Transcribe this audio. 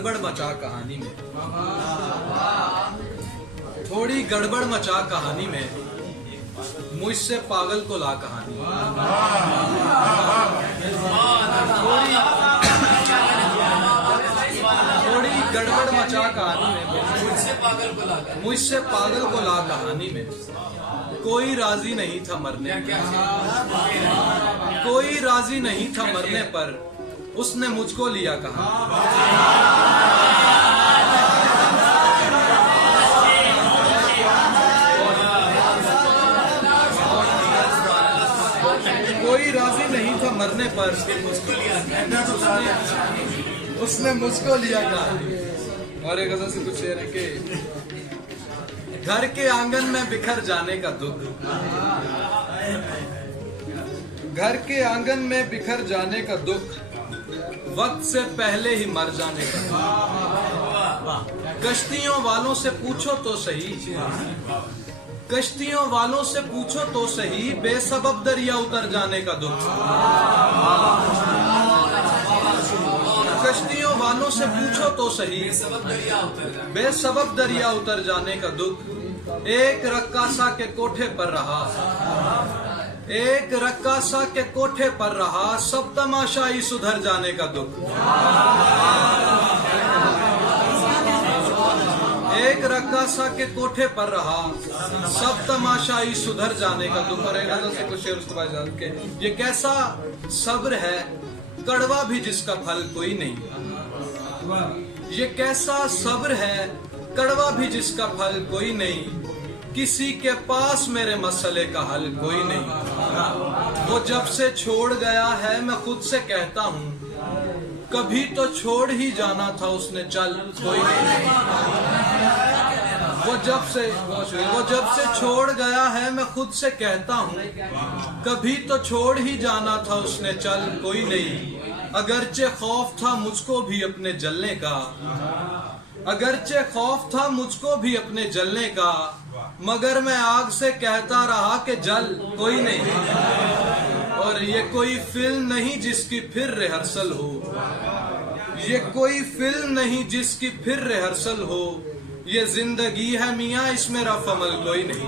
गड़बड़ मचा कहानी में, थोड़ी गड़बड़ मचा कहानी में, मुझसे पागल को ला कहानी में। थोड़ी गड़बड़ मचा कहानी में, मुझसे पागल को ला कहानी में। कोई राजी नहीं था मरने पर, कोई राजी नहीं था मरने पर, उसने मुझको लिया कहां। कोई राजी नहीं था मरने पर, उसने मुझको लिया कहां। और एक गजल से कुछ शेर है कि घर के आंगन में बिखर जाने का दुख, घर के आंगन में बिखर जाने का दुख, वक्त से पहले ही मर जाने का दुख। कश्तियों वालों से पूछो तो सही, कश्तियों वालों से पूछो तो सही, बेसबब दरिया उतर जाने का दुख। कश्तियों वालों से पूछो तो सही, बेसबब दरिया उतर जाने का दुख। एक रक्कासा के कोठे पर रहा, एक रक्कासा के कोठे पर रहा, सब तमाशाई सुधर जाने का दुख। एक रक्कासा के कोठे पर रहा, सब तमाशाई सुधर जाने का दुख। और एक से कुछ शेर उसके बाद जान के, ये कैसा सब्र है कड़वा भी जिसका फल कोई नहीं। ये कैसा सब्र है कड़वा भी जिसका फल कोई नहीं, किसी के पास मेरे मसले का हल कोई नहीं। वो जब से छोड़ गया है मैं खुद से कहता हूँ, कभी तो छोड़ ही जाना था उसने चल कोई नहीं। वो जब से छोड़ गया है मैं खुद से कहता हूँ, कभी तो छोड़ ही जाना था उसने चल कोई नहीं। अगरचे खौफ था मुझको भी अपने जलने का, अगरचे खौफ था मुझको भी अपने जलने का, मगर मैं आग से कहता रहा कि जल कोई नहीं। और ये कोई फिल्म नहीं जिसकी फिर रिहर्सल हो, ये कोई फिल्म नहीं जिसकी फिर रिहर्सल हो, ये जिंदगी है मियाँ इसमें रफ अमल कोई नहीं।